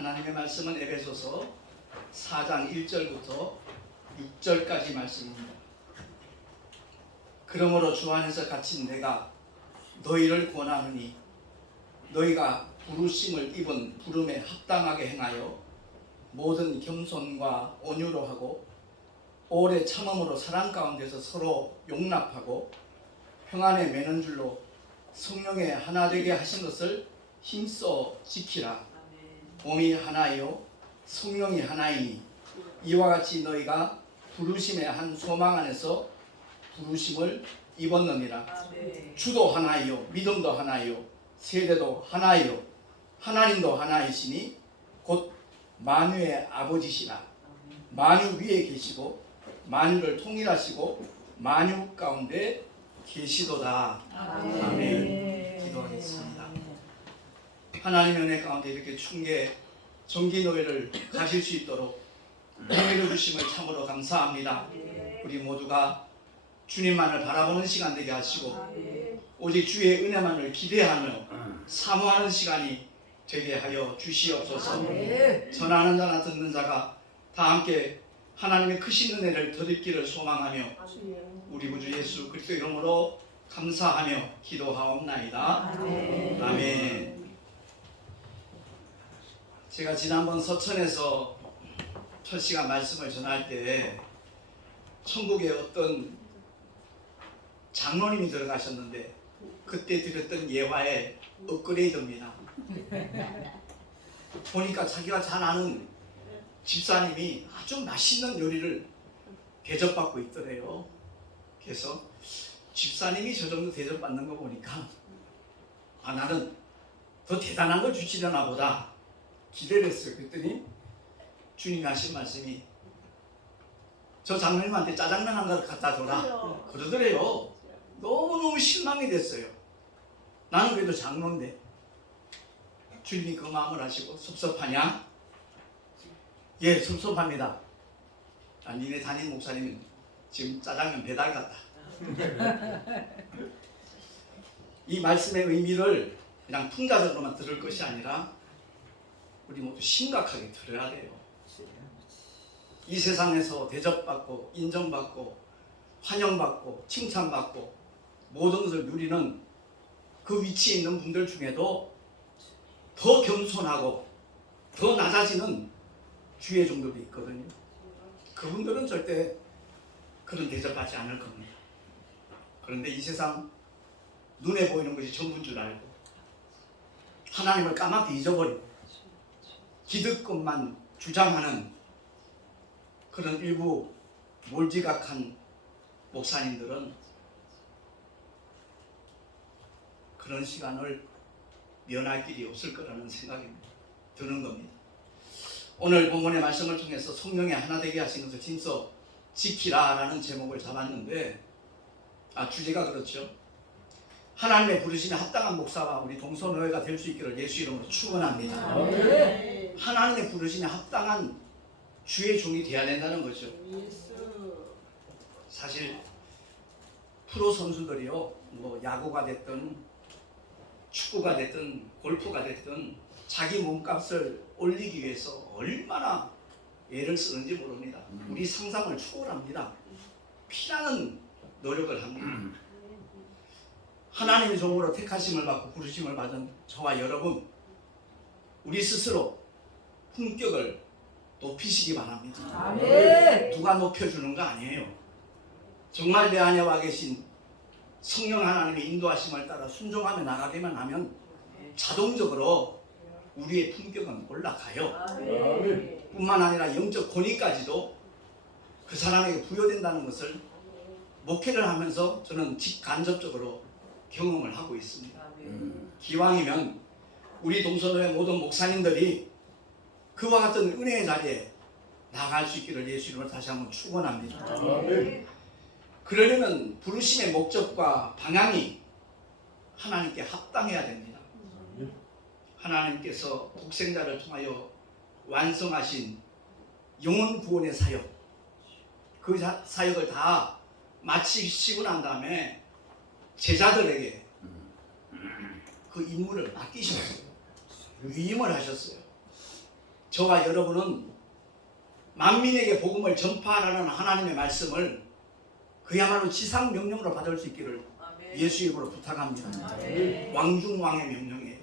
하나님의 말씀은 에베소서 4장 1절부터 6절까지 말씀입니다. 그러므로 주 안에서 갇힌 내가 너희를 권하노니 너희가 부르심을 입은 부름에 합당하게 행하여 모든 겸손과 온유로 하고 오래 참음으로 사랑 가운데서 서로 용납하고 평안에 매는 줄로 성령의 하나 되게 하신 것을 힘써 지키라. 몸이 하나요 성령이 하나이니 이와 같이 너희가 부르심의 한 소망 안에서 부르심을 입었느니라. 주도 하나이요 믿음도 하나이요 세대도 하나이요 하나님도 하나이시니 곧 만유의 아버지시라. 만유 위에 계시고 만유를 통일하시고 만유 가운데 계시도다. 아멘. 기도하겠습니다. 하나님의 은혜 가운데 이렇게 충계 정기 노예를 가실 수 있도록 은혜를 주심을 참으로 감사합니다. 우리 모두가 주님만을 바라보는 시간 되게 하시고 오직 주의 은혜만을 기대하며 사모하는 시간이 되게 하여 주시옵소서. 전하는 자나 듣는 자가 다 함께 하나님의 크신 은혜를 더입기를 소망하며 우리 구주 예수 그리스도 이름으로 감사하며 기도하옵나이다. 아멘. 제가 지난번 서천에서 첫 시간 말씀을 전할 때 천국에 어떤 장로님이 들어가셨는데 그때 드렸던 예화의 업그레이드입니다. 보니까 자기가 잘 아는 집사님이 아주 맛있는 요리를 대접받고 있더래요. 그래서 집사님이 저 정도 대접받는 거 보니까 나는 더 대단한 걸 주시려나 보다 기대를 했어요. 그랬더니 주님이 하신 말씀이 저 장로님한테 짜장면 한 그릇 갖다 줘라 그러더래요. 너무너무 실망이 됐어요. 나는 그래도 장로인데. 주님이 그 마음을 하시고 섭섭하냐? 예, 섭섭합니다. 니네 담임 목사님은 지금 짜장면 배달 갔다. 이 말씀의 의미를 그냥 풍자적으로만 들을 것이 아니라 우리 모두 심각하게 들어야 돼요. 이 세상에서 대접받고 인정받고 환영받고 칭찬받고 모든 것을 누리는 그 위치에 있는 분들 중에도 더 겸손하고 더 낮아지는 주의 종들도 있거든요. 그분들은 절대 그런 대접받지 않을 겁니다. 그런데 이 세상 눈에 보이는 것이 전부인 줄 알고 하나님을 까맣게 잊어버리고 기득권만 주장하는 그런 일부 몰지각한 목사님들은 그런 시간을 면할 길이 없을 거라는 생각이 드는 겁니다. 오늘 본문의 말씀을 통해서 성령의 하나 되게 하신 것을 힘써 지키라 라는 제목을 잡았는데 주제가 그렇죠. 하나님의 부르심에 합당한 목사와 우리 동서노예가 될 수 있기를 예수 이름으로 축원합니다. 하나님의 부르심에 합당한 주의 종이 되어야 된다는 거죠. 사실 프로 선수들이요, 뭐 야구가 됐든 축구가 됐든 골프가 됐든 자기 몸값을 올리기 위해서 얼마나 애를 쓰는지 모릅니다. 우리 상상을 초월합니다. 피나는 노력을 합니다. 하나님의 종으로 택하심을 받고 부르심을 받은 저와 여러분, 우리 스스로 품격을 높이시기 바랍니다. 아멘. 누가 높여주는 거 아니에요. 정말 내 안에 와 계신 성령 하나님의 인도하심을 따라 순종하며 나가기만 하면 자동적으로 우리의 품격은 올라가요. 아멘. 뿐만 아니라 영적 권위까지도 그 사람에게 부여된다는 것을 목회를 하면서 저는 직간접적으로 경험을 하고 있습니다. 기왕이면 우리 동서노의 모든 목사님들이 그와 같은 은혜의 자리에 나갈 수 있기를 예수 이름으로 다시 한번 축원합니다. 그러려면 부르심의 목적과 방향이 하나님께 합당해야 됩니다. 하나님께서 독생자를 통하여 완성하신 영혼 구원의 사역, 그 사역을 다 마치시고 난 다음에 제자들에게 그 임무를 맡기셨어요. 위임을 하셨어요. 저와 여러분은 만민에게 복음을 전파하라는 하나님의 말씀을 그야말로 지상 명령으로 받을 수 있기를 예수 이름으로 부탁합니다. 왕중왕의 명령이에요.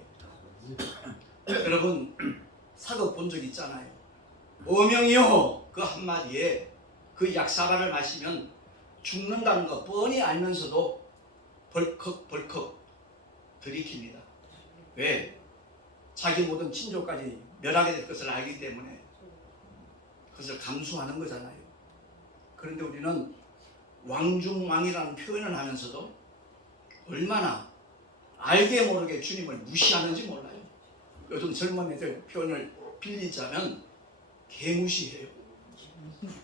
여러분 사극 본 적 있잖아요. 어명이요 그 한마디에 그 약사발을 마시면 죽는다는 거 뻔히 알면서도 벌컥벌컥 들이킵니다. 왜? 자기 모든 친족까지 멸하게 될 것을 알기 때문에 그것을 감수하는 거잖아요. 그런데 우리는 왕중왕이라는 표현을 하면서도 얼마나 알게 모르게 주님을 무시하는지 몰라요. 요즘 젊은 애들 표현을 빌리자면 개무시해요.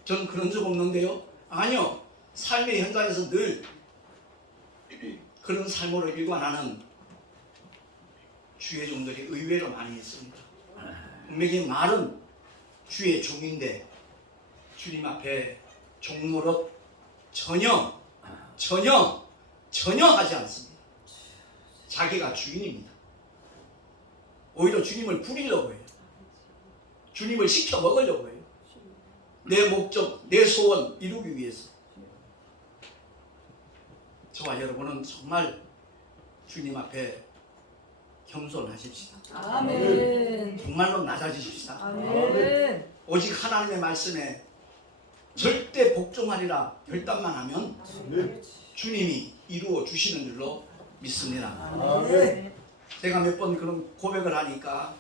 전 그런 적 없는데요. 아니요. 삶의 현장에서 늘 그런 삶으로 일관하는 주의 종들이 의외로 많이 있습니다. 분명히 말은 주의 종인데 주님 앞에 종노릇 전혀 하지 않습니다. 자기가 주인입니다. 오히려 주님을 부리려고 해요. 주님을 시켜 먹으려고 해요. 내 목적, 내 소원 이루기 위해서. 저와 여러분은 정말 주님 앞에 겸손하십시다. 아멘. 정말로 낮아지십시다. 아멘. 오직 하나님의 말씀에 절대 복종하리라 결단만 하면 주님이 이루어 주시는 줄로 믿습니다. 아멘. 제가 몇 번 그런 고백을 하니까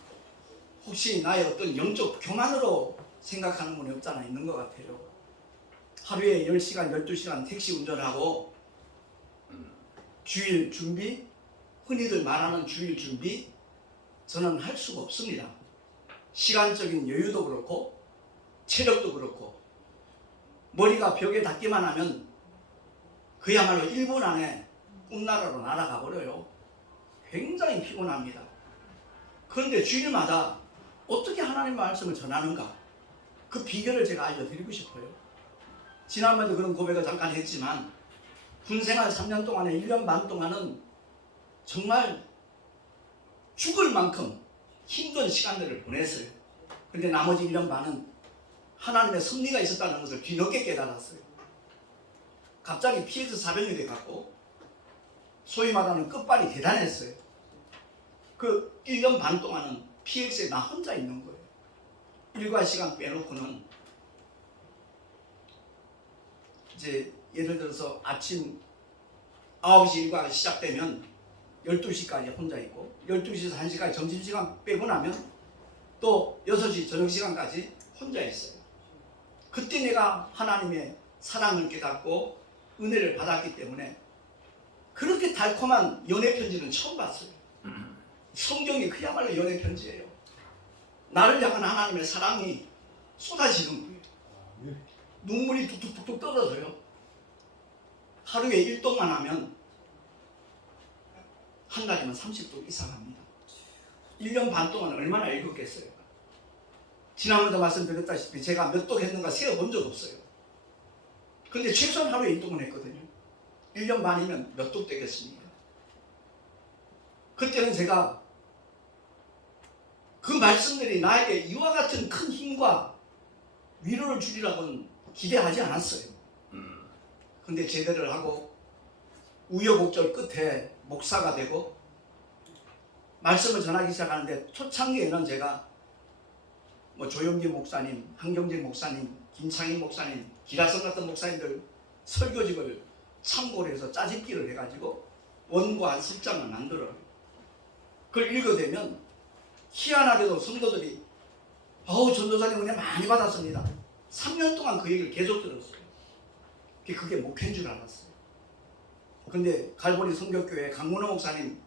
혹시 나의 어떤 영적 교만으로 생각하는 분이 없잖아 있는 것 같아요. 하루에 10시간, 12시간 택시 운전하고 주일 준비, 흔히들 말하는 주일 준비 저는 할 수가 없습니다. 시간적인 여유도 그렇고 체력도 그렇고 머리가 벽에 닿기만 하면 그야말로 1분 안에 꿈나라로 날아가 버려요. 굉장히 피곤합니다. 그런데 주일마다 어떻게 하나님의 말씀을 전하는가? 그 비결을 제가 알려드리고 싶어요. 지난번에도 그런 고백을 잠깐 했지만 군생활 3년 동안에 1년 반 동안은 정말 죽을 만큼 힘든 시간들을 보냈어요. 그런데 나머지 1년 반은 하나님의 섭리가 있었다는 것을 뒤늦게 깨달았어요. 갑자기 PX 사병이 돼갖고 소위 말하는 끝발이 대단했어요. 그 1년 반 동안은 PX에 나 혼자 있는 거예요. 일과 시간 빼놓고는 이제 예를 들어서 아침 9시 일과가 시작되면 12시까지 혼자 있고 12시에서 1시까지 점심시간 빼고 나면 또 6시 저녁시간까지 혼자 있어요. 그때 내가 하나님의 사랑을 깨닫고 은혜를 받았기 때문에 그렇게 달콤한 연애편지는 처음 봤어요. 성경이 그야말로 연애편지예요. 나를 향한 하나님의 사랑이 쏟아지는 거예요. 눈물이 툭툭툭툭 떨어져요. 하루에 1독만 하면 한 달이면 30독 이상 합니다. 1년 반 동안 얼마나 읽었겠어요. 지난번에도 말씀드렸다시피 제가 몇 독 했는가 세어본 적 없어요. 근데 최소한 하루에 1독은 했거든요. 1년 반이면 몇 독 되겠습니까? 그때는 제가 그 말씀들이 나에게 이와 같은 큰 힘과 위로를 주리라고는 기대하지 않았어요. 근데 제대를 하고 우여곡절 끝에 목사가 되고 말씀을 전하기 시작하는데 초창기에는 제가 뭐 조영기 목사님, 한경진 목사님, 김창인 목사님, 기라성 같은 목사님들 설교집을 참고를 해서 짜집기를 해가지고 원고 한 10장을 만들어요. 그걸 읽어대면 희한하게도 성도들이 전도사님 은혜 많이 받았습니다. 3년 동안 그 얘기를 계속 들었어요. 그게 목회인 줄 알았어요. 근데 갈보리 성교교회 강문호 목사님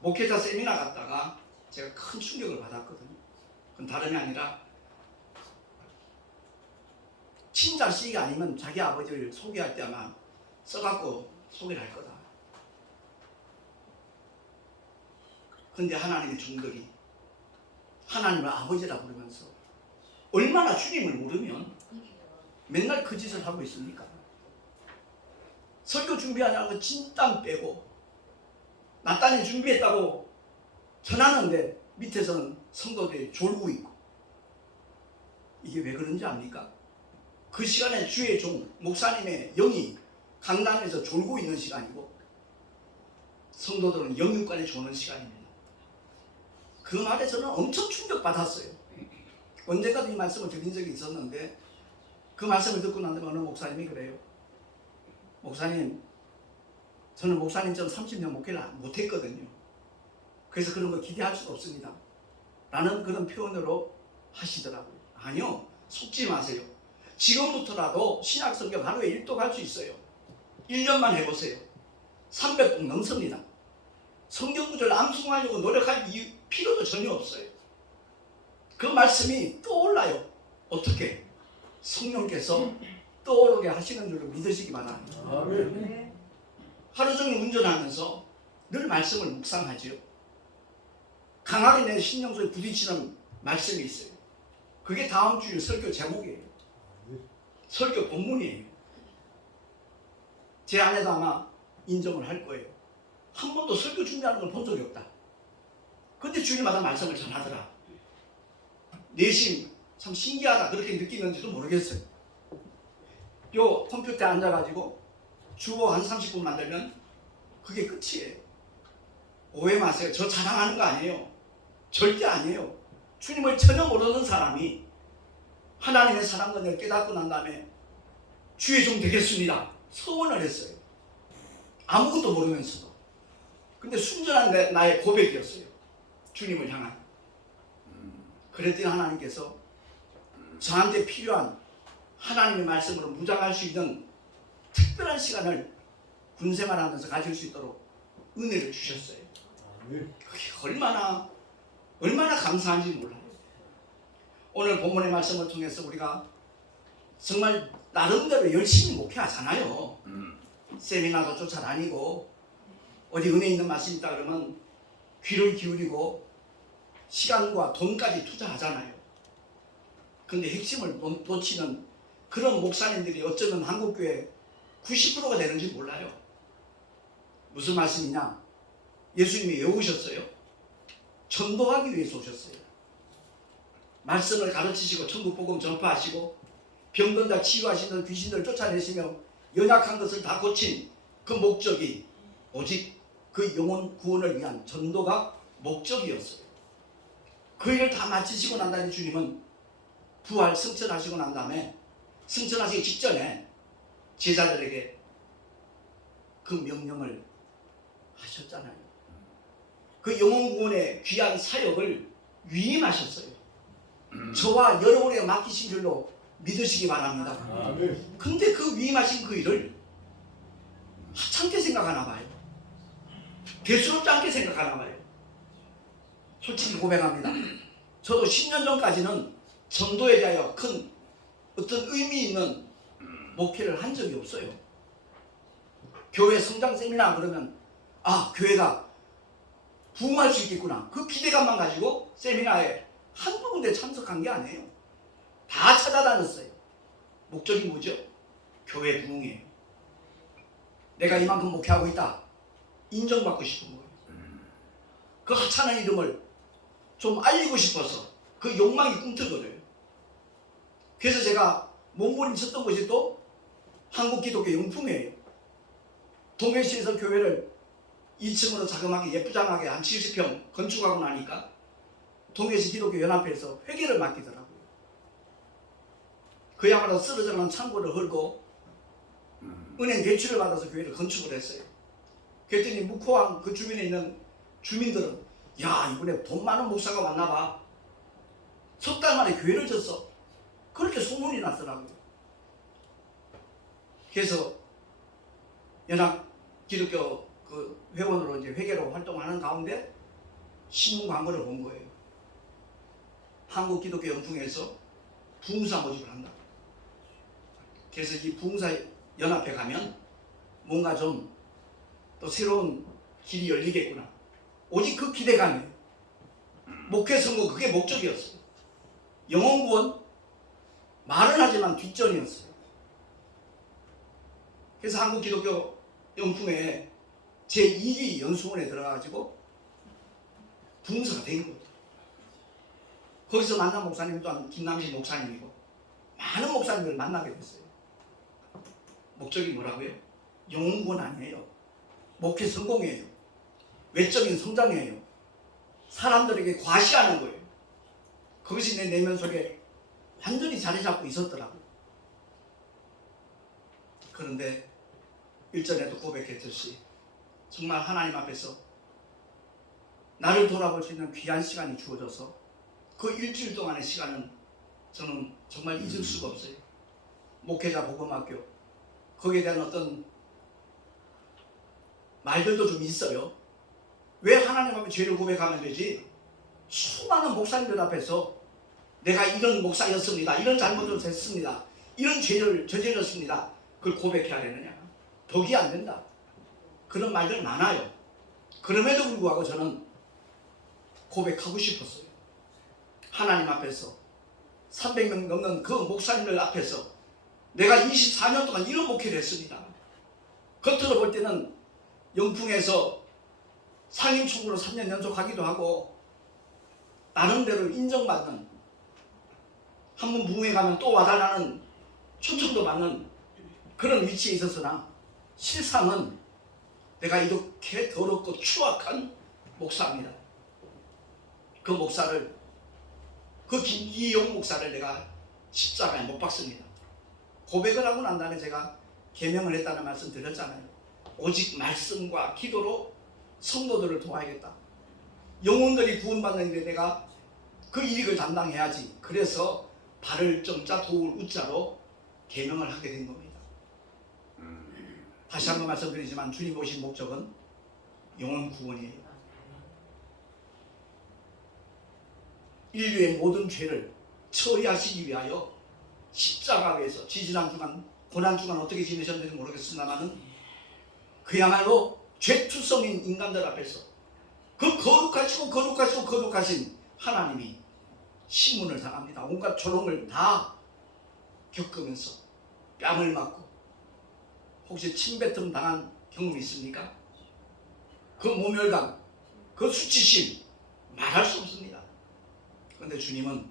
목회자 세미나 갔다가 제가 큰 충격을 받았거든요. 그건 다름이 아니라 친자식이 아니면 자기 아버지를 소개할 때 아마 써갖고 소개를 할 거다. 근데 하나님의 종들이 하나님을 아버지라 부르면서 얼마나 주님을 모르면 맨날 그 짓을 하고 있습니까? 설교 준비하냐고 진땀 빼고 낫단이 준비했다고 전하는데 밑에서는 성도들이 졸고 있고 이게 왜 그런지 압니까? 그 시간에 주의 종 목사님의 영이 강단에서 졸고 있는 시간이고 성도들은 영육간에 조는 시간입니다. 그 말에 저는 엄청 충격받았어요. 언젠가도 이 말씀을 드린 적이 있었는데 그 말씀을 듣고 난 다음에 어느 목사님이 그래요. 목사님, 저는 목사님처럼 30년 목회를 못했거든요. 그래서 그런 거 기대할 수가 없습니다. 라는 그런 표현으로 하시더라고요. 아니요, 속지 마세요. 지금부터라도 신약성경 하루에 1독 할 수 있어요. 1년만 해보세요. 300독 넘습니다. 성경 구절을 암송하려고 노력할 필요도 전혀 없어요. 그 말씀이 떠올라요. 어떻게? 성령께서 떠오르게 하시는 줄을 믿으시기 바랍니다. 아멘. 하루 종일 운전하면서 늘 말씀을 묵상하지요. 강하게 내 심령 속에 부딪히는 말씀이 있어요. 그게 다음 주일 설교 제목이에요. 설교 본문이에요. 제 아내도 아마 인정을 할 거예요. 한 번도 설교 준비하는 걸 본 적이 없다. 근데 주일마다 말씀을 전하더라. 내심 참 신기하다 그렇게 느끼는지도 모르겠어요. 요 컴퓨터에 앉아가지고 주보 한 30분 만들면 그게 끝이에요. 오해 마세요. 저 자랑하는 거 아니에요. 절대 아니에요. 주님을 전혀 모르는 사람이 하나님의 사랑권을 깨닫고 난 다음에 주의 종 되겠습니다. 소원을 했어요. 아무것도 모르면서도. 근데 순전한 나의 고백이었어요. 주님을 향한. 그랬더니 하나님께서 저한테 필요한 하나님의 말씀으로 무장할 수 있는 특별한 시간을 군생활하면서 가질 수 있도록 은혜를 주셨어요. 그게 얼마나 감사한지 몰라요. 오늘 본문의 말씀을 통해서 우리가 정말 나름대로 열심히 목회하잖아요. 세미나도 쫓아다니고 어디 은혜 있는 말씀 있다 그러면 귀를 기울이고 시간과 돈까지 투자하잖아요. 근데 핵심을 놓치는 그런 목사님들이 어쩌면 한국교회 90%가 되는지 몰라요. 무슨 말씀이냐? 예수님이 왜 오셨어요? 전도하기 위해서 오셨어요. 말씀을 가르치시고 천국 복음 전파하시고 병든 자 치유하시는 귀신들을 쫓아내시며 연약한 것을 다 고친 그 목적이 오직 그 영혼 구원을 위한 전도가 목적이었어요. 그 일을 다 마치시고 난 다음에 주님은 부활 승천하시고 난 다음에 승천하시기 직전에 제자들에게 그 명령을 하셨잖아요. 그 영혼 구원의 귀한 사역을 위임하셨어요. 저와 여러분에게 맡기신 줄로 믿으시기 바랍니다. 근데 그 위임하신 그 일을 하찮게 생각하나 봐요. 대수롭지 않게 생각하나 봐요. 솔직히 고백합니다. 저도 10년 전까지는 전도에 대하여 큰 어떤 의미 있는 목회를 한 적이 없어요. 교회 성장 세미나 그러면 교회가 부흥할 수 있겠구나. 그 기대감만 가지고 세미나에 한두 군데 참석한 게 아니에요. 다 찾아다녔어요. 목적이 뭐죠? 교회 부흥이에요. 내가 이만큼 목회하고 있다. 인정받고 싶은 거예요. 그 하찮은 이름을 좀 알리고 싶어서 그 욕망이 꿈틀거려요. 그래서 제가 몸부림 쳤던 것이 또 한국기독교 영풍이에요. 동해시에서 교회를 2층으로 자그마하게 예쁘장하게 한 70평 건축하고 나니까 동해시 기독교 연합회에서 회계를 맡기더라고요. 그야말로 쓰러져간 창고를 헐고 은행 대출을 받아서 교회를 건축을 했어요. 그랬더니 묵호항 그 주변에 있는 주민들은 이번에 돈 많은 목사가 왔나봐. 석 달 만에 교회를 졌어. 그렇게 소문이 났더라고요. 그래서 연합 기독교 그 회원으로 이제 회계로 활동하는 가운데 신문 광고를 본 거예요. 한국 기독교 연풍에서 부흥사 모집을 한다. 그래서 이 부흥사 연합회 가면 뭔가 좀 또 새로운 길이 열리겠구나. 오직 그 기대감이에요. 목회 선거 그게 목적이었어요. 영혼 구원 말은 하지만 뒷전이었어요. 그래서 한국 기독교 연풍에 제2기 연수원에 들어가가지고 부흥사가 된 거죠. 거기서 만난 목사님 또한 김남식 목사님이고 많은 목사님들을 만나게 됐어요. 목적이 뭐라고요? 영혼 구원 아니에요. 목회 성공이에요. 외적인 성장이에요. 사람들에게 과시하는 거예요. 그것이 내 내면 속에 완전히 자리 잡고 있었더라고요. 그런데 일전에도 고백했듯이 정말 하나님 앞에서 나를 돌아볼 수 있는 귀한 시간이 주어져서 그 일주일 동안의 시간은 저는 정말 잊을 수가 없어요. 목회자 복음학교 거기에 대한 어떤 말들도 좀 있어요. 왜 하나님 앞에 죄를 고백하면 되지? 수많은 목사님들 앞에서 내가 이런 목사였습니다. 이런 잘못을 했습니다. 이런 죄를 저질렀습니다. 그걸 고백해야 되느냐? 덕이 안 된다. 그런 말들 많아요. 그럼에도 불구하고 저는 고백하고 싶었어요. 하나님 앞에서 300명 넘는 그 목사님들 앞에서 내가 24년 동안 이런 목회를 했습니다. 겉으로 볼 때는 영풍에서 상임총무로 3년 연속하기도 하고 나름대로 인정받는 한 번 부흥회 가면 또 와달라는 초청도 받는 그런 위치에 있었으나 실상은 내가 이렇게 더럽고 추악한 목사입니다. 그 목사를 그 김기용 목사를 내가 십자가에 못 박습니다. 고백을 하고 난 다음에 제가 계명을 했다는 말씀 드렸잖아요. 오직 말씀과 기도로 성도들을 도와야겠다. 영혼들이 구원받는 일에 내가 그 일을 담당해야지. 그래서 발을 정자 도울 우자로 계명을 하게 된 겁니다. 다시 한번 말씀드리지만 주님 오신 목적은 영혼 구원이에요. 인류의 모든 죄를 처리하시기 위하여 십자가에서 지지난 고난 주간 어떻게 지내셨는지 모르겠습니다만은 그야말로 죄투성인 인간들 앞에서 그 거룩하신 하나님이 신문을 당합니다. 온갖 조롱을 다 겪으면서 뺨을 맞고 혹시 침뱉음 당한 경험이 있습니까? 그 모멸감, 그 수치심 말할 수 없습니다. 그런데 주님은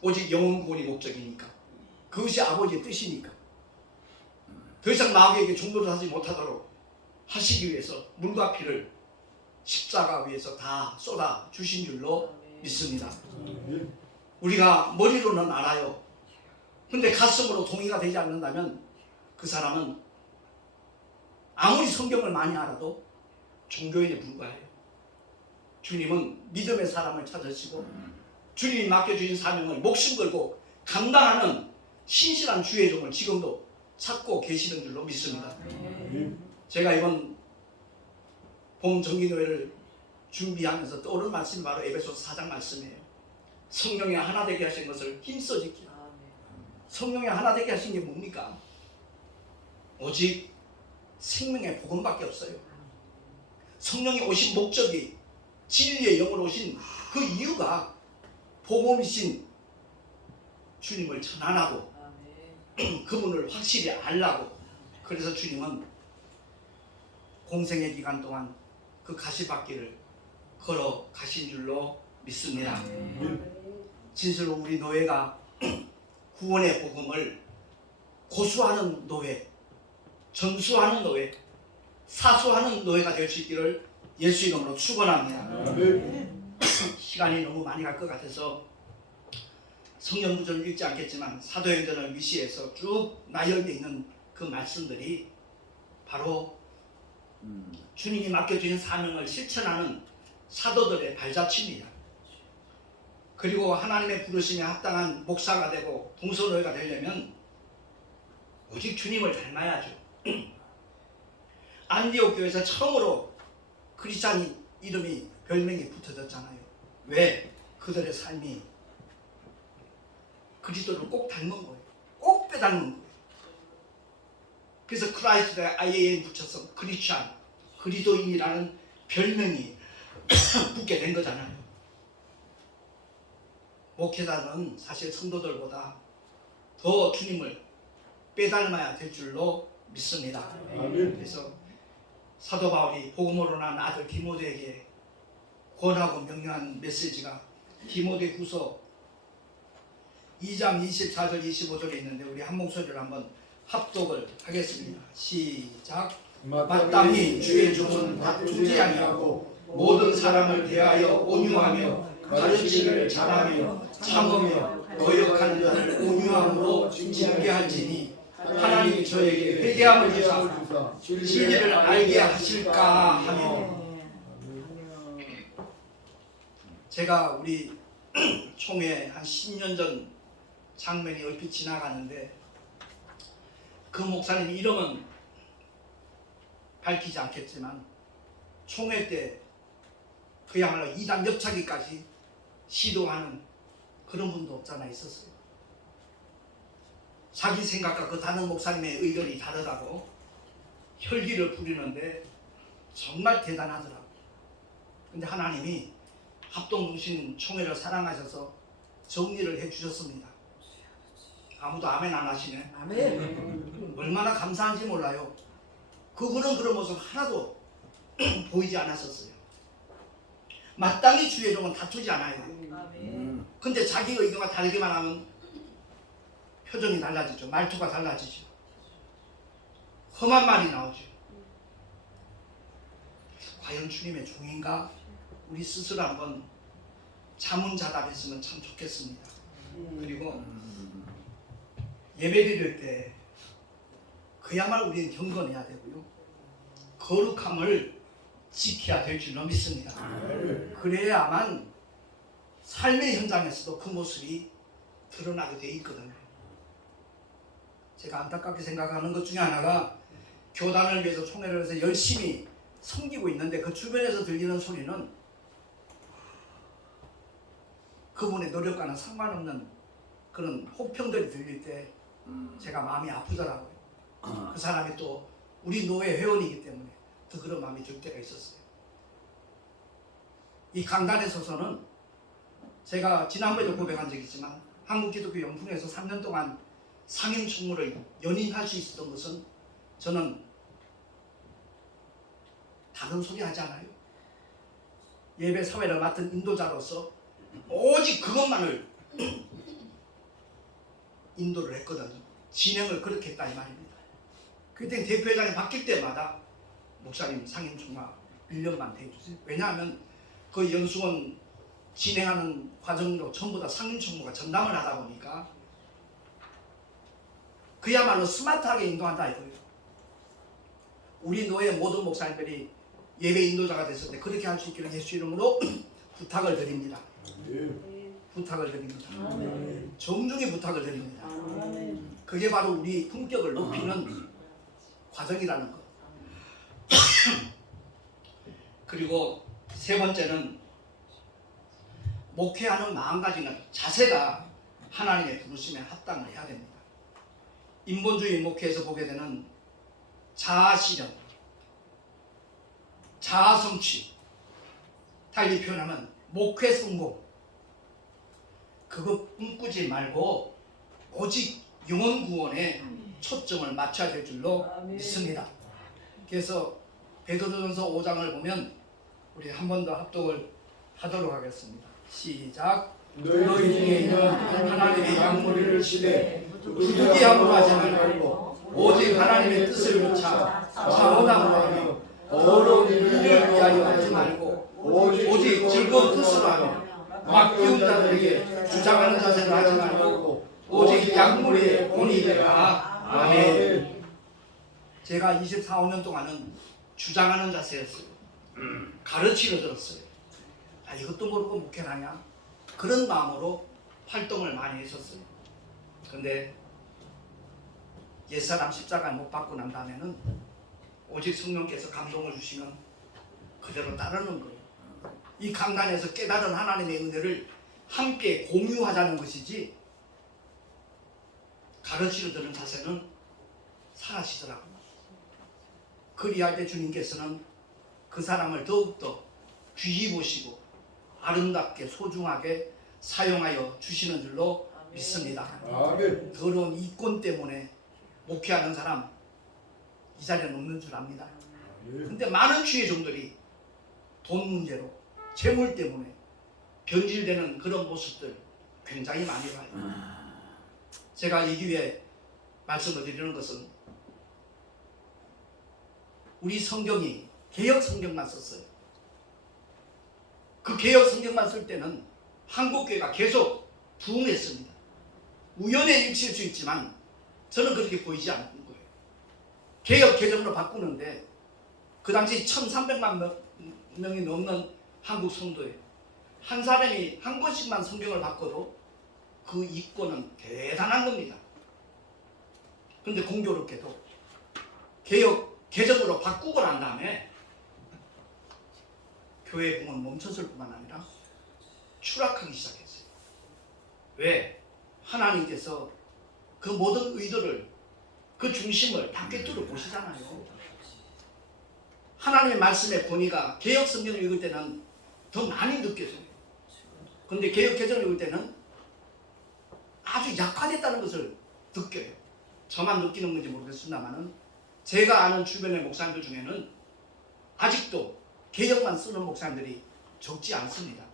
오직 영혼 구원이 목적이니까 그것이 아버지의 뜻이니까 더 이상 마귀에게 종노를 하지 못하도록 하시기 위해서 물과 피를 십자가 위에서 다 쏟아 주신 줄로 믿습니다. 우리가 머리로는 알아요. 근데 가슴으로 동의가 되지 않는다면 그 사람은 아무리 성경을 많이 알아도 종교인에 불과해요. 주님은 믿음의 사람을 찾으시고 주님이 맡겨주신 사명을 목숨 걸고 감당하는 신실한 주의 종을 지금도 찾고 계시는 줄로 믿습니다. 제가 이번 봄 정기노회를 준비하면서 떠오른 말씀이 바로 에베소서 4장 말씀이에요. 성령이 하나 되게 하신 것을 힘써 지키라. 성령이 하나 되게 하신 게 뭡니까? 오직 생명의 복음밖에 없어요. 성령이 오신 목적이 진리의 영으로 오신 그 이유가 복음이신 주님을 전환하고 그분을 확실히 알라고. 그래서 주님은 공생의 기간 동안 그 가시밭길을 걸어 가신 줄로 믿습니다. 진실로 우리 노예가 구원의 복음을 고수하는 노예, 전수하는 노예, 사수하는 노예가 될 수 있기를 예수 이름으로 축원합니다. 시간이 너무 많이 갈 것 같아서 성경 구절을 읽지 않겠지만 사도행전을 위시해서 쭉 나열되어 있는 그 말씀들이 바로 주님이 맡겨주신 사명을 실천하는 사도들의 발자취입니다. 그리고 하나님의 부르심에 합당한 목사가 되고 동서노예가 되려면 오직 주님을 닮아야죠. 안디옥 교회에서 처음으로 크리스찬 이름이 별명이 붙어졌잖아요. 왜? 그들의 삶이 그리스도를 꼭 닮은 거예요. 꼭 빼닮은 거예요. 그래서 크라이스트에 IAN 붙여서 크리스찬, 그리스도인이라는 별명이 붙게 된 거잖아요. 목회자는 사실 성도들보다 더 주님을 빼닮아야 될 줄로 믿습니다. 그래서 사도 바울이 복음으로 난 아들 디모데에게 권하고 명령한 메시지가 디모데후서 2장 24절 25절에 있는데 우리 한 목소리로 한번 합독을 하겠습니다. 시작. 마땅히 주의 종은 다투지 아니하고 모든 사람을 대하여 온유하며 가르치기를 잘하며 참으며 거역하는 자를 온유함으로 징계할지니 하나님이 저에게 회개함을 주사 진리를 알게 하실까 하며. 제가 우리 총회 한 10년 전 장면이 얼핏 지나가는데 그 목사님 이름은 밝히지 않겠지만 총회 때 그야말로 이단 엽차기까지 시도하는 그런 분도 없잖아 있었어요. 자기 생각과 그 다른 목사님의 의견이 다르다고 혈기를 부리는데 정말 대단하더라고요. 근데 하나님이 합동통신 총회를 사랑하셔서 정리를 해주셨습니다. 아무도 아멘 안 하시네. 아멘. 얼마나 감사한지 몰라요. 그분은 그런 모습 하나도 보이지 않았었어요. 마땅히 주의 종은 다투지 않아요. 아멘. 근데 자기 의견과 다르기만 하면 표정이 달라지죠. 말투가 달라지죠. 험한 말이 나오죠. 과연 주님의 종인가? 우리 스스로 한번 자문자답했으면 참 좋겠습니다. 그리고 예배드릴 때 그야말로 우리는 경건해야 되고요. 거룩함을 지켜야 될 줄로 믿습니다. 그래야만 삶의 현장에서도 그 모습이 드러나게 돼 있거든요. 제가 안타깝게 생각하는 것 중에 하나가 교단을 위해서 총회를 해서 열심히 섬기고 있는데 그 주변에서 들리는 소리는 그분의 노력과는 상관없는 그런 혹평들이 들릴 때 제가 마음이 아프더라고요. 그 사람이 또 우리 노회 회원이기 때문에 더 그런 마음이 들 때가 있었어요. 이 강단에 서서는 제가 지난번에도 고백한 적이 있지만 한국기독교 영풍에서 3년 동안 상임 총무를 연임할 수 있었던 것은 저는 다른 소리 하지 않아요. 예배 사회를 맡은 인도자로서 오직 그것만을 인도를 했거든요. 진행을 그렇게 했다 이 말입니다. 그때 대표회장이 바뀔 때마다 목사님 상임 총무 1년만 대주세요. 왜냐하면 그 연수원 진행하는 과정으로 전부 다 상임 총무가 전담을 하다 보니까 그야말로 스마트하게 인도한다 이거예요. 우리 노예 모든 목사님들이 예배 인도자가 됐을 때 그렇게 할 수 있기를 예수 이름으로 부탁을 드립니다. 부탁을 드립니다. 정중히 부탁을 드립니다. 그게 바로 우리 품격을 높이는 과정이라는 것. 그리고 세 번째는 목회하는 마음가짐은 자세가 하나님의 부르심에 합당을 해야 됩니다. 인본주의 목회에서 보게 되는 자아실현, 자아성취, 달리 표현하면 목회 성공, 그거 꿈꾸지 말고 오직 영혼 구원에 초점을 맞춰야 될 줄로 믿습니다. 그래서 베드로전서 5장을 보면 우리 한 번 더 합독을 하도록 하겠습니다. 시작. 너희 중에 있는 하나님의 양무리를 치되 부득이함으로 하지 말고 오직 하나님의 뜻을 쫓아 자원함으로 하며 더러운 일을 위하여 하지 말고 오직 즐거운 뜻으로 하며 맡기운 자들에게 주장하는 자세를 하지 말고 오직 약물의 본이 되라. 아멘. 제가 24, 5년 동안은 주장하는 자세였어요. 가르치려 들었어요. 아, 이것도 모르고 목회하냐? 그런 마음으로 활동을 많이 했었어요. 근데 옛사람 십자가 못 받고 난 다음에는 오직 성령께서 감동을 주시면 그대로 따르는 거예요. 이 강단에서 깨달은 하나님의 은혜를 함께 공유하자는 것이지 가르치려 드는 자세는 사라지더라고요. 그리할 때 주님께서는 그 사람을 더욱더 귀히 보시고 아름답게 소중하게 사용하여 주시는 줄로 믿습니다. 아멘. 더러운 이권 때문에 목회하는 사람 이 자리에 없는 줄 압니다. 근데 많은 주의 종들이 돈 문제로 재물 때문에 변질되는 그런 모습들 굉장히 많이 봐요. 제가 이 기회에 말씀을 드리는 것은 우리 성경이 개역 성경만 썼어요. 그 개역 성경만 쓸 때는 한국교회가 계속 부흥했습니다. 우연의 일치일 수 있지만 저는 그렇게 보이지 않는 거예요. 개역 개정으로 바꾸는데 그 당시 1300만 명이 넘는 한국 성도에 한 사람이 한 권씩만 성경을 바꿔도 그 이권은 대단한 겁니다. 그런데 공교롭게도 개역 개정으로 바꾸고 난 다음에 교회 부흥은 멈췄을 뿐만 아니라 추락하기 시작했어요. 왜? 하나님께서 그 모든 의도를, 그 중심을 다 꿰뚫어 보시잖아요. 하나님의 말씀의 권위가 개역 성경을 읽을 때는 더 많이 느껴져요. 그런데 개역 개정을 읽을 때는 아주 약화됐다는 것을 느껴요. 저만 느끼는 건지 모르겠습니다만은 제가 아는 주변의 목사님들 중에는 아직도 개역만 쓰는 목사님들이 적지 않습니다.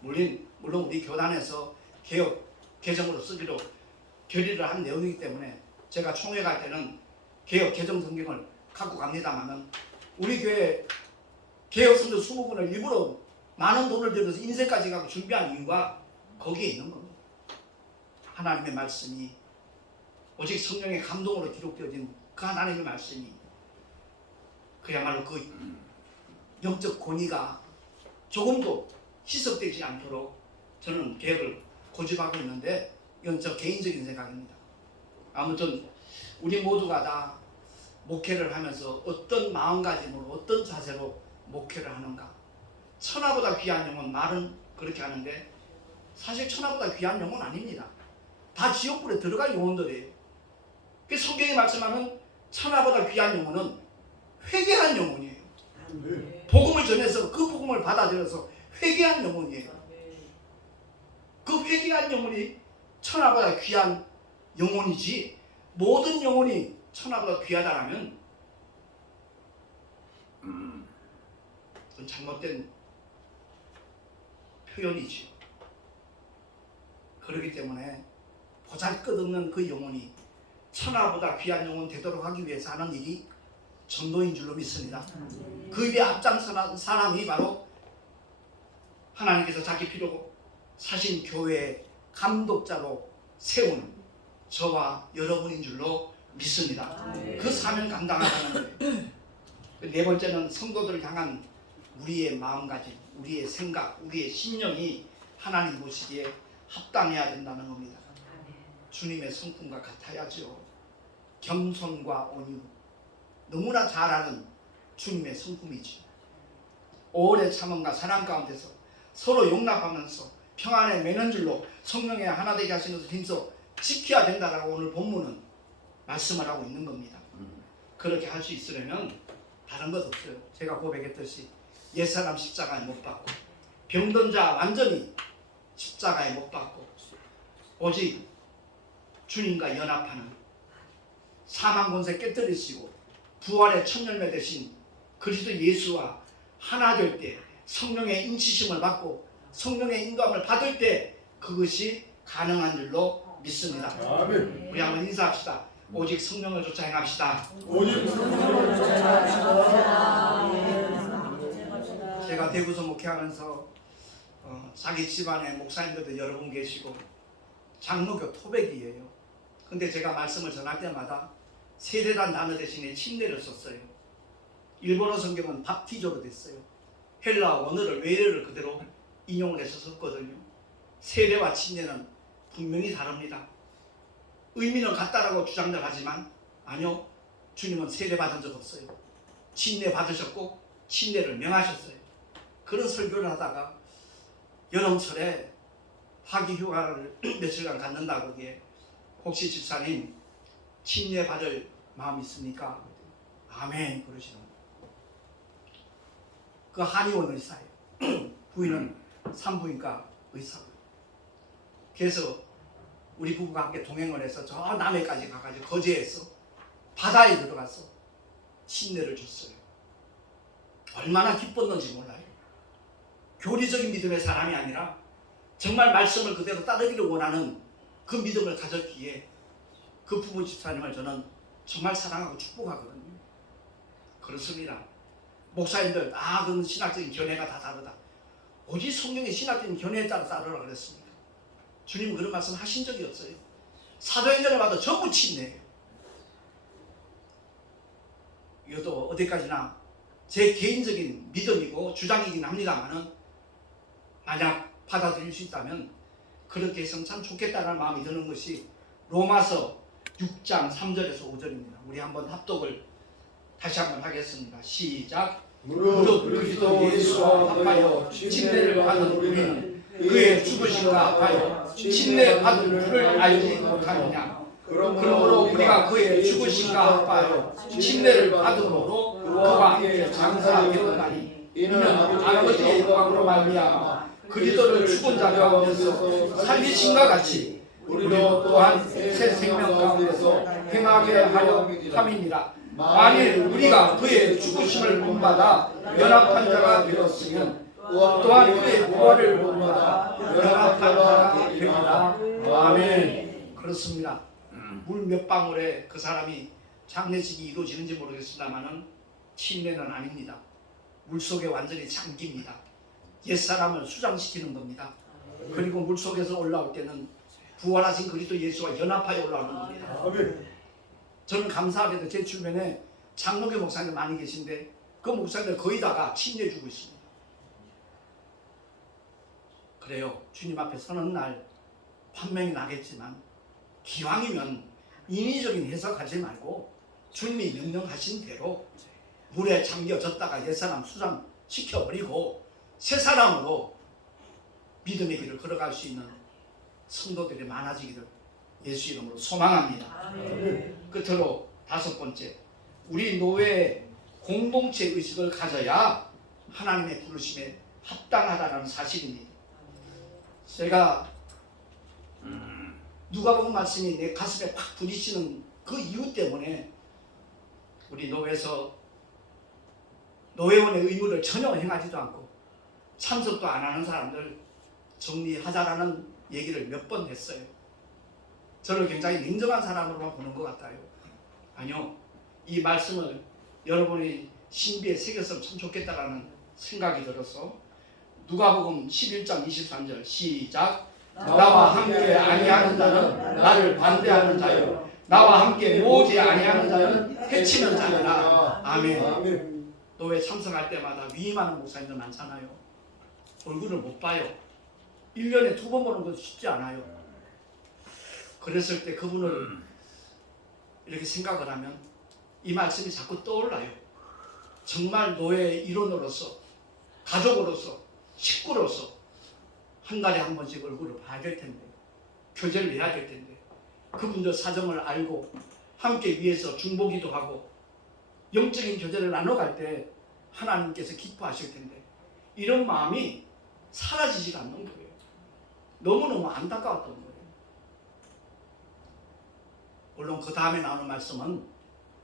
물론 우리 교단에서 개역 개정으로 쓰기로 결의를 한 내용이기 때문에 제가 총회 갈 때는 개역 개정 성경을 갖고 갑니다만은 우리 교회 개역 성경 20권을 일부러 많은 돈을 들여서 인쇄까지 갖고 준비한 이유가 거기에 있는 겁니다. 하나님의 말씀이 오직 성령의 감동으로 기록되어진 그 하나님의 말씀이 그야말로 그 영적 권위가 조금도 희석되지 않도록 저는 계획을 고집하고 있는데 이건 저 개인적인 생각입니다. 아무튼 우리 모두가 다 목회를 하면서 어떤 마음가짐으로 어떤 자세로 목회를 하는가. 천하보다 귀한 영혼, 말은 그렇게 하는데 사실 천하보다 귀한 영혼 아닙니다. 다 지옥불에 들어갈 영혼들이에요. 그 성경이 말씀하는 천하보다 귀한 영혼은 회개한 영혼이에요. 복음을 전해서 그 복음을 받아들여서 회개한 영혼이에요. 그 회개한 영혼이 천하보다 귀한 영혼이지 모든 영혼이 천하보다 귀하다라면 그건 잘못된 표현이지요. 그렇기 때문에 보잘것없는 그 영혼이 천하보다 귀한 영혼 되도록 하기 위해서 하는 일이 전도인 줄로 믿습니다. 그 위에 앞장서는 사람이 바로 하나님께서 자기 필요고 사신 교회의 감독자로 세운 저와 여러분인 줄로 믿습니다. 그 사명 감당하라는 거예요. 네 번째는 성도들을 향한 우리의 마음가짐, 우리의 생각, 우리의 신령이 하나님 보시기에 합당해야 된다는 겁니다. 주님의 성품과 같아야죠. 겸손과 온유, 너무나 잘 아는 주님의 성품이지. 오래 참음과 사랑 가운데서 서로 용납하면서 평안에 매는 줄로 성령의 하나 되게 하시는 것을 힘써 지켜야 된다라고 오늘 본문은 말씀을 하고 있는 겁니다. 그렇게 할 수 있으려면 다른 것 없어요. 제가 고백했듯이 옛사람 십자가에 못 박고 병든 자 완전히 십자가에 못 박고 오직 주님과 연합하는 사망 권세 깨뜨리시고 부활의 첫 열매 되신 그리스도 예수와 하나 될 때 성령의 인치심을 받고 성령의 인도함을 받을 때 그것이 가능한 줄로 믿습니다. 아멘. 우리 한번 인사합시다. 오직 성령을 쫓아 행합시다. 오직 성령을 쫓아합시다. 제가 대구서 목회하면서 자기 집안에 목사님들도 여러 분 계시고 장로교 토백이에요. 근데 제가 말씀을 전할 때마다 세례란 단어 대신에 침례를 썼어요. 일본어 성경은 밥티조로 됐어요. 헬라어 원어를 외래를 그대로 인용을 해서 썼거든요. 세례와 침례는 분명히 다릅니다. 의미는 같다라고 주장들 하지만 아니요, 주님은 세례 받은 적 없어요. 침례 받으셨고 침례를 명하셨어요. 그런 설교를 하다가 여름철에 학위 휴가를 며칠간 갖는다고 거기에 혹시 집사님 침례 받을 마음 있습니까? 아멘 그러시는 거예요. 그 한의원 의사예요. 부인은 산부인과 의사고요. 그래서 우리 부부가 함께 동행을 해서 저 남해까지 가가지고 거제에서 바다에 들어가서 침례를 줬어요. 얼마나 기뻤는지 몰라요. 교리적인 믿음의 사람이 아니라 정말 말씀을 그대로 따르기를 원하는 그 믿음을 가졌기에 그 부부 집사님을 저는 정말 사랑하고 축복하거든요. 그렇습니다. 목사님들 그건 신학적인 견해가 다 다르다. 오직 성경의 신학적인 견해에 따라 따르라 그랬습니다. 주님은 그런 말씀 하신 적이 없어요. 사도행전을 봐도 전부 침례예요. 이것도 어디까지나 제 개인적인 믿음이고 주장이긴 합니다만은 만약 받아들일 수 있다면 그렇게 했으면 참 좋겠다는 마음이 드는 것이 로마서 6장 3절에서 5절입니다. 우리 한번 합독을 다시 한번 하겠습니다. 시작. 무릇 그리스도 예수와 합하여 침례를 받은 우리는 그의 죽으심과 합하여 침례 받은 줄을 알지 못하느냐. 그러므로 우리가 그의 죽으심과 합하여 침례를 받음으로 그와 함께 장사하겠나니 이는 아버지의 영광으로 말미암아 그리스도를 죽은 자 가운데서 살리심과 같이 우리도 또한 새 생명 가운데서 행하게 하려 함이니라. 만일 우리가 그의 죽으심을 본받아 연합한 자가 되었으면 또한 그의 부활을 본받아 연합한 자가 되리라. 아멘. 그렇습니다. 물 몇 방울에 그 사람이 장례식이 이루어지는지 모르겠습니다만은 침례는 아닙니다. 물속에 완전히 잠깁니다. 옛사람을 수장시키는 겁니다. 그리고 물속에서 올라올 때는 부활하신 그리스도 예수와 연합하여 올라오는 겁니다. 저는 감사하게도 제 주변에 장로교 목사님 많이 계신데 그 목사님들 거의 다가 침례 주고 있습니다. 그래요. 주님 앞에 서는 날 판명이 나겠지만 기왕이면 인위적인 해석하지 말고 주님이 명령하신 대로 물에 잠겨졌다가 옛사람 수장시켜버리고 새 사람으로 믿음의 길을 걸어갈 수 있는 성도들이 많아지기를 예수 이름으로 소망합니다. 끝으로 5번째, 우리 노회의 공동체 의식을 가져야 하나님의 부르심에 합당하다는 사실입니다. 제가 누가복음 말씀이 내 가슴에 팍 부딪히는 그 이유 때문에 우리 노회에서 노회원의 의무를 전혀 행하지도 않고 참석도 안 하는 사람들 정리하자라는 얘기를 몇 번 했어요. 저를 굉장히 냉정한 사람으로만 보는 것 같아요. 아니요. 이 말씀을 여러분이 신비에 새겼으면 참 좋겠다라는 생각이 들어서 누가복음 11장 23절 시작. 나와 함께 아니하는 자는 나를 반대하는 자요 나와 함께 모으지 아니하는 자는 해치는 자니라. 아멘. 노회 참석할 때마다 위임하는 목사님들 많잖아요. 얼굴을 못 봐요. 1년에 2번 보는 것도 쉽지 않아요. 그랬을 때 그분을 이렇게 생각을 하면 이 말씀이 자꾸 떠올라요. 정말 노예의 일원으로서, 가족으로서, 식구로서 한 달에 한 번씩 얼굴을 봐야 될 텐데, 교제를 해야 될 텐데, 그분들 사정을 알고 함께 위해서 중보기도 하고 영적인 교제를 나눠갈 때 하나님께서 기뻐하실 텐데 이런 마음이 사라지지 않는 거예요. 너무너무 안타까웠던 거예요. 물론 그 다음에 나오는 말씀은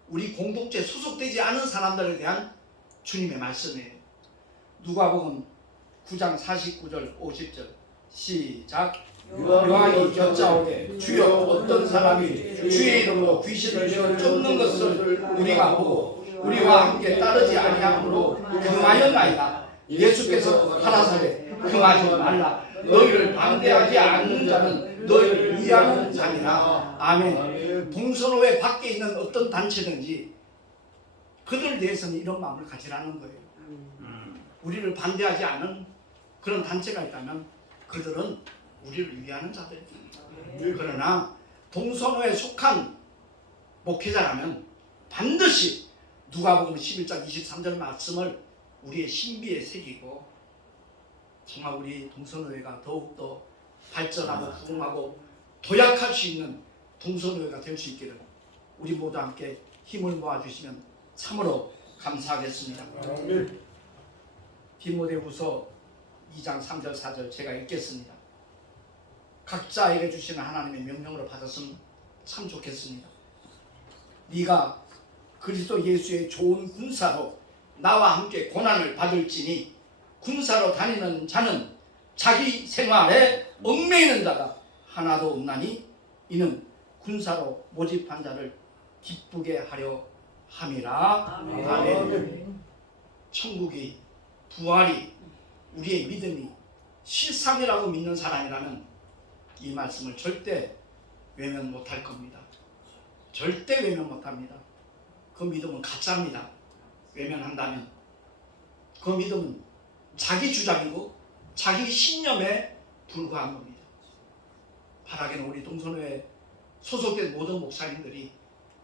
우리 공동체에 소속되지 않은 사람들에 대한 주님의 말씀이에요. 누가복음 9장 49절 50절 시작. 요한이 여짜오되 주여 어떤 사람이 주의 이름으로 귀신을 쫓는 것을 우리가 보고 우리와 함께 따르지 아니함으로 금하였나이다. 예수께서 가라사대 금하지 말라. 너희를 반대하지 않는 자는 너희를 위하는 자니라. 아멘. 동서노회 밖에 있는 어떤 단체든지 그들에 대해서는 이런 마음을 가지라는 거예요. 우리를 반대하지 않는 그런 단체가 있다면 그들은 우리를 위하는 자들입니다. 그러나 동서노에 속한 목회자라면 반드시 누가복음 11장 23절 말씀을 우리의 신비에 새기고 정말 우리 동서노회가 더욱더 발전하고 부흥하고 도약할 수 있는 동서노회가 될 수 있기를 우리 모두 함께 힘을 모아주시면 참으로 감사하겠습니다. 디모데후서 2장 3절 4절 제가 읽겠습니다. 각자에게 주시는 하나님의 명령으로 받았으면 참 좋겠습니다. 네가 그리스도 예수의 좋은 군사로 나와 함께 고난을 받을지니 군사로 다니는 자는 자기 생활에 얽매이는 자가 하나도 없나니 이는 군사로 모집한 자를 기쁘게 하려 함이라. 아멘. 천국이, 부활이, 우리의 믿음이 실상이라고 믿는 사람이라면 이 말씀을 절대 외면 못할 겁니다. 절대 외면 못합니다. 그 믿음은 가짜입니다. 외면한다면 그 믿음은 자기 주장이고 자기 신념에 불과한 겁니다. 바라기는 우리 동선회에 소속된 모든 목사님들이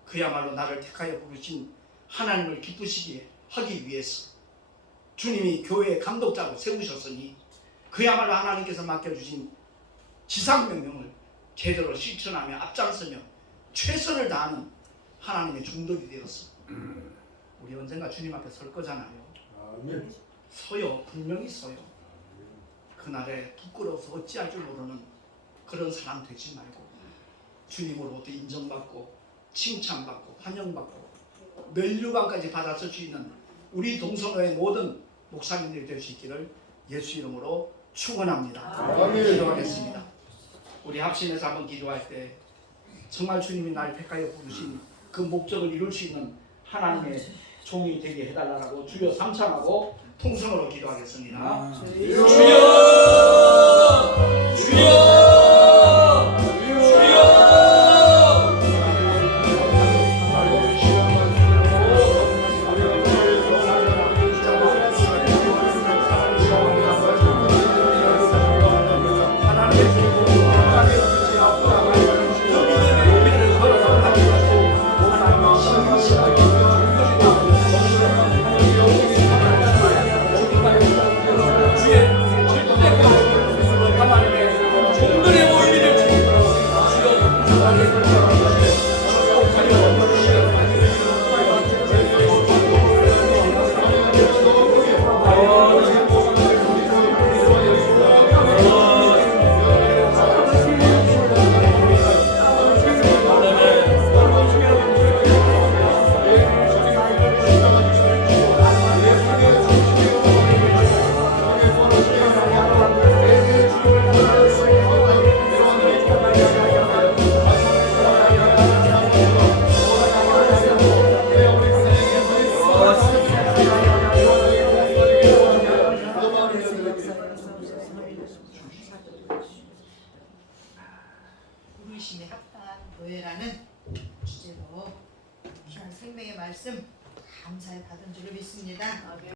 그야말로 나를 택하여 부르신 하나님을 기쁘시게 하기 위해서 주님이 교회의 감독자로 세우셨으니 그야말로 하나님께서 맡겨주신 지상명령을 제대로 실천하며 앞장서며 최선을 다하는 하나님의 종들이 되었어. 우리 언젠가 주님 앞에 설 거잖아요. 아멘. 서요. 분명히 서요. 그날에 부끄러워서 어찌할 줄 모르는 그런 사람 되지 말고 주님으로부터 인정받고 칭찬받고 환영받고 면류관까지 받아줄 수 있는 우리 동성로의 모든 목사님들이 될 수 있기를 예수 이름으로 축원합니다. 아멘. 기도하겠습니다. 우리 합심해서 한번 기도할 때 정말 주님이 날 택하여 부르신 그 목적을 이룰 수 있는 하나님의 종이 되게 해달라고 주여 삼창하고 통성으로 기도하겠습니다. 주여 주여 주여 부르심에 합당한 교회라는 주제로 귀한 생명의 말씀 감사히 받은 줄로 믿습니다.